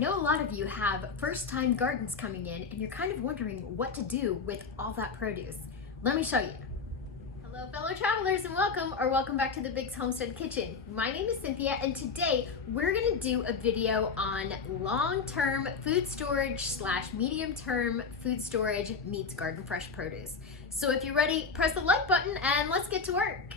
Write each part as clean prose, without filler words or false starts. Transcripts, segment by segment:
know a lot of you have first-time gardens coming in and you're kind of wondering what to do with all that produce. Let me show you. Hello fellow travelers and welcome back to the Big's Homestead Kitchen. My name is Cynthia and today we're gonna do a video on long-term food storage / medium-term food storage meets garden fresh produce. So if you're ready, press the like button and let's get to work.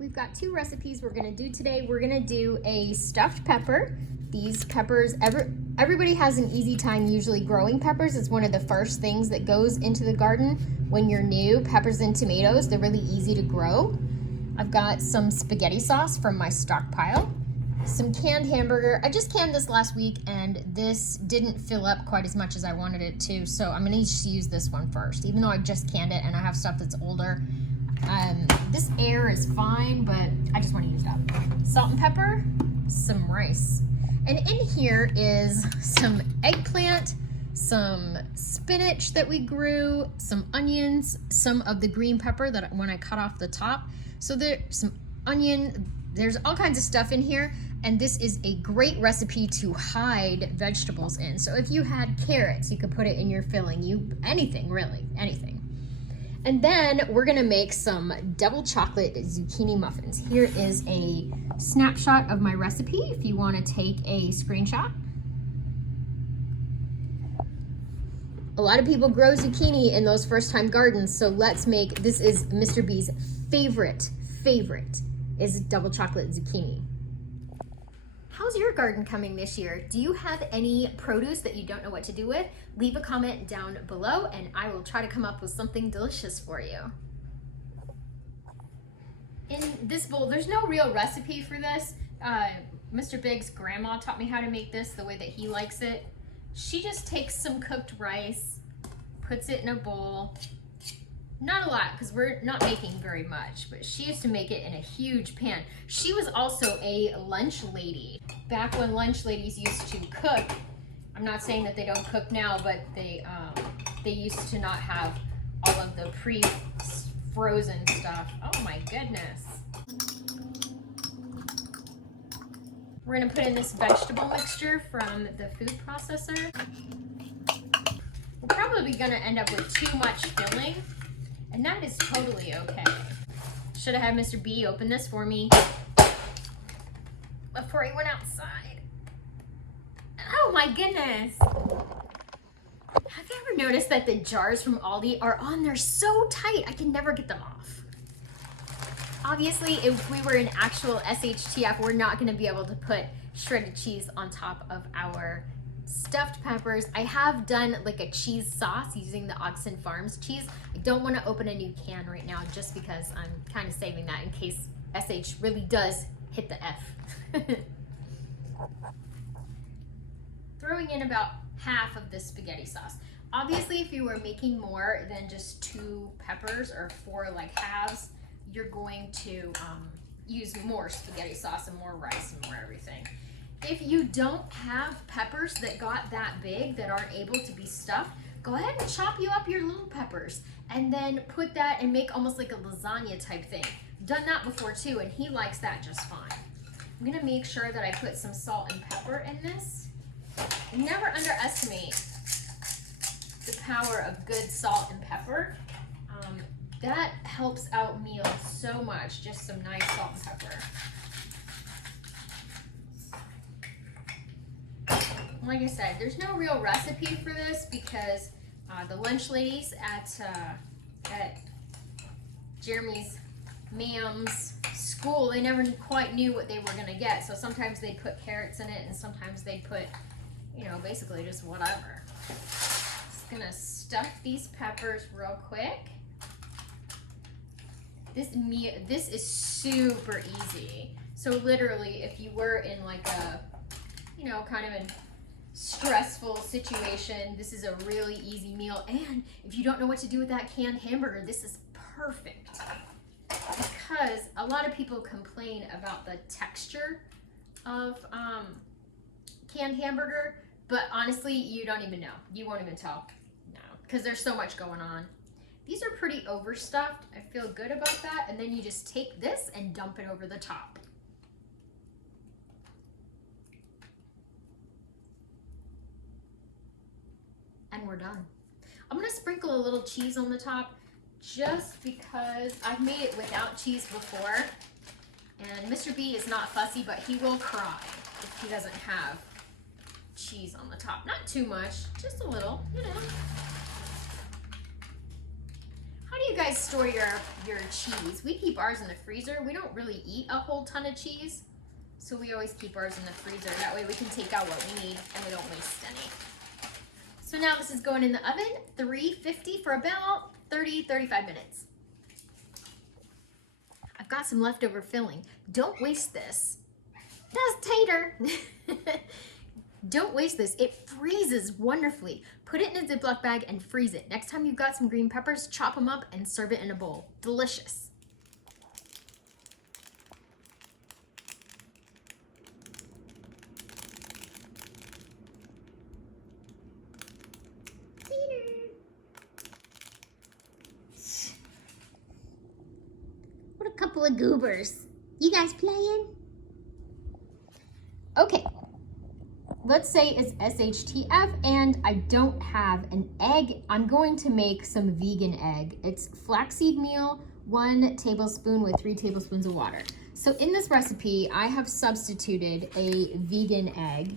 We've got two recipes we're gonna do today. We're gonna do a stuffed pepper. These peppers, everybody has an easy time usually growing peppers. It's one of the first things that goes into the garden when you're new. Peppers and tomatoes, they're really easy to grow. I've got some spaghetti sauce from my stockpile, some canned hamburger. I just canned this last week and this didn't fill up quite as much as I wanted it to, so I'm gonna just use this one first, even though I just canned it and I have stuff that's older. This air is fine, but I just want to use it up. Salt and pepper, some rice. And in here is some eggplant, some spinach that we grew, some onions, some of the green pepper that when I cut off the top. So there's some onion, there's all kinds of stuff in here. And this is a great recipe to hide vegetables in. So if you had carrots, you could put it in your filling, anything really, anything. And then we're gonna make some double chocolate zucchini muffins. Here is a snapshot of my recipe if you wanna take a screenshot. A lot of people grow zucchini in those first-time gardens, so let's make, this is Mr. B's favorite is double chocolate zucchini. How's your garden coming this year? Do you have any produce that you don't know what to do with? Leave a comment down below and I will try to come up with something delicious for you. In this bowl, there's no real recipe for this. Mr. Big's grandma taught me how to make this the way that he likes it. She just takes some cooked rice, puts it in a bowl. Not a lot, because we're not making very much, but she used to make it in a huge pan. She was also a lunch lady. Back when lunch ladies used to cook, I'm not saying that they don't cook now, but they used to not have all of the pre-frozen stuff. Oh my goodness. We're gonna put in this vegetable mixture from the food processor. We're probably gonna end up with too much filling. And that is totally okay. Should have had Mr. B open this for me before he went outside. Oh my goodness. Have you ever noticed that the jars from Aldi are on there so tight, I can never get them off? Obviously, if we were in actual SHTF, we're not gonna be able to put shredded cheese on top of our stuffed peppers. I have done like a cheese sauce using the Oxen Farms cheese. I don't want to open a new can right now just because I'm kind of saving that in case SH really does hit the F. Throwing in about half of this spaghetti sauce. Obviously, if you were making more than just 2 peppers or 4 like halves, you're going to use more spaghetti sauce and more rice and more everything. If you don't have peppers that got that big that aren't able to be stuffed, go ahead and chop you up your little peppers and then put that and make almost like a lasagna type thing. Done that before too, and he likes that just fine. I'm gonna make sure that I put some salt and pepper in this. And never underestimate the power of good salt and pepper. That helps out meals so much, just some nice salt and pepper. Like I said, there's no real recipe for this because the lunch ladies at Jeremy's Mam's school, they never quite knew what they were gonna get. So sometimes they'd put carrots in it and sometimes they'd put, you know, basically just whatever. Just gonna stuff these peppers real quick. This is super easy. So literally, if you were in like a, you know, kind of an stressful situation, this is a really easy meal. And if you don't know what to do with that canned hamburger, this is perfect because a lot of people complain about the texture of canned hamburger, but honestly, you don't even know. You won't even tell, no, because there's so much going on. These are pretty overstuffed. I feel good about that. And then you just take this and dump it over the top. And we're done. I'm gonna sprinkle a little cheese on the top just because I've made it without cheese before. And Mr. B is not fussy, but he will cry if he doesn't have cheese on the top. Not too much, just a little, you know. How do you guys store your cheese? We keep ours in the freezer. We don't really eat a whole ton of cheese, so we always keep ours in the freezer. That way we can take out what we need and we don't waste any. So now this is going in the oven, 350 for about 30-35 minutes. I've got some leftover filling. Don't waste this. That's tater. Don't waste this. It freezes wonderfully. Put it in a Ziploc bag and freeze it. Next time you've got some green peppers, chop them up and serve it in a bowl. Delicious. What a couple of goobers. You guys playing? Okay. Let's say it's SHTF and I don't have an egg. I'm going to make some vegan egg. It's flaxseed meal, 1 tablespoon with 3 tablespoons of water. So in this recipe, I have substituted a vegan egg,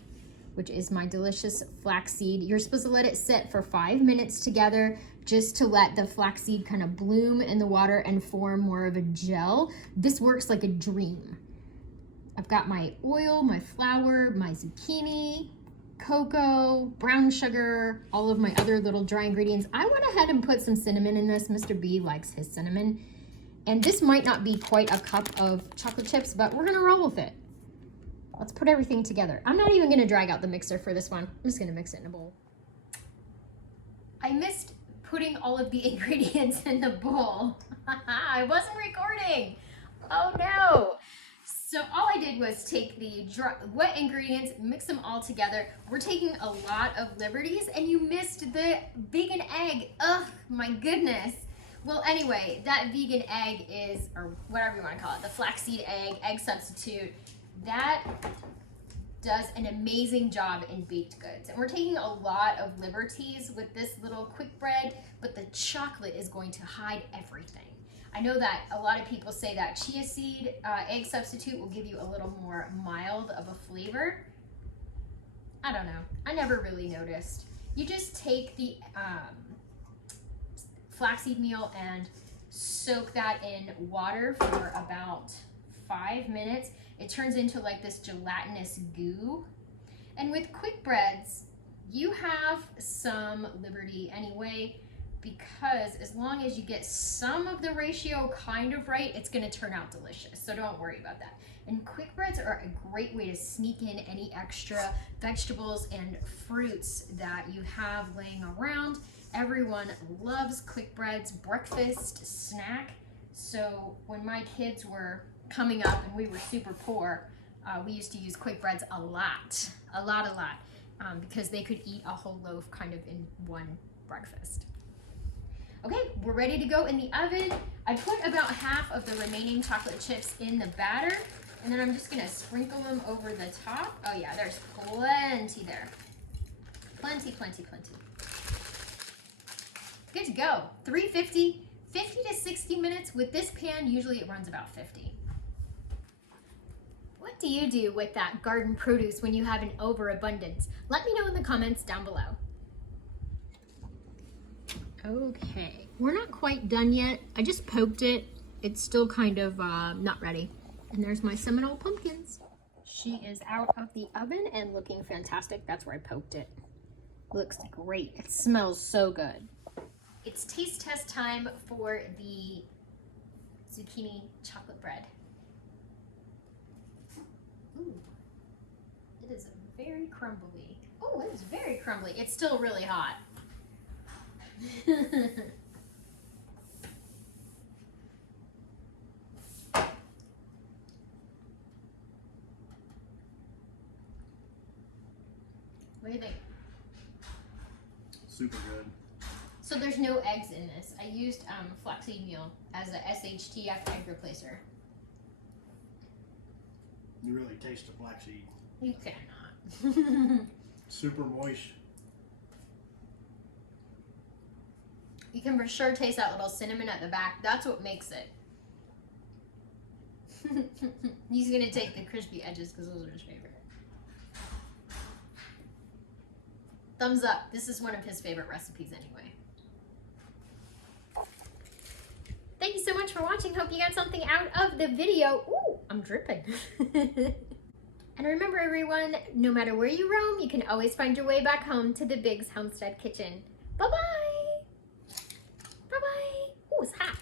which is my delicious flaxseed. You're supposed to let it sit for 5 minutes together just to let the flaxseed kind of bloom in the water and form more of a gel. This works like a dream. I've got my oil, my flour, my zucchini, cocoa, brown sugar, all of my other little dry ingredients. I went ahead and put some cinnamon in this. Mr. B likes his cinnamon. And this might not be quite a cup of chocolate chips, but we're gonna roll with it. Let's put everything together. I'm not even gonna drag out the mixer for this one. I'm just gonna mix it in a bowl. I missed putting all of the ingredients in the bowl. I wasn't recording. Oh no. So all I did was take the wet ingredients, mix them all together. We're taking a lot of liberties and you missed the vegan egg. Ugh, my goodness. Well, anyway, that vegan egg is, or whatever you want to call it, the flaxseed egg substitute, that does an amazing job in baked goods. And we're taking a lot of liberties with this little quick bread, but the chocolate is going to hide everything. I know that a lot of people say that chia seed egg substitute will give you a little more mild of a flavor. I don't know. I never really noticed. You just take the flaxseed meal and soak that in water for about 5 minutes. It turns into like this gelatinous goo. And with quick breads, you have some liberty anyway, because as long as you get some of the ratio kind of right, it's gonna turn out delicious. So don't worry about that. And quick breads are a great way to sneak in any extra vegetables and fruits that you have laying around. Everyone loves quick breads, breakfast, snack. So when my kids were coming up and we were super poor, we used to use quick breads a lot, because they could eat a whole loaf kind of in one breakfast. Okay, we're ready to go in the oven. I put about half of the remaining chocolate chips in the batter, and then I'm just gonna sprinkle them over the top. Oh yeah, there's plenty there. Plenty, plenty, plenty. Good to go. 350, 50 to 60 minutes. With this pan, usually it runs about 50. What do you do with that garden produce when you have an overabundance? Let me know in the comments down below. Okay, we're not quite done yet. I just poked it. It's still kind of not ready. And there's my Seminole pumpkins. She is out of the oven and looking fantastic. That's where I poked it. Looks great. It smells so good. It's taste test time for the zucchini chocolate bread. Ooh, it is very crumbly. Oh, it is very crumbly. It's still really hot. What do you think? Super good. So there's no eggs in this. I used flaxseed meal as a SHTF egg replacer. You really taste the flaxseed. You cannot. Super moist. You can for sure taste that little cinnamon at the back. That's what makes it. He's gonna take the crispy edges because those are his favorite. Thumbs up. This is one of his favorite recipes anyway. Thank you so much for watching. Hope you got something out of the video. Ooh, I'm dripping. And remember everyone, no matter where you roam, you can always find your way back home to the Big's Homestead Kitchen. Bye-bye. Bye-bye. Ooh, it's hot.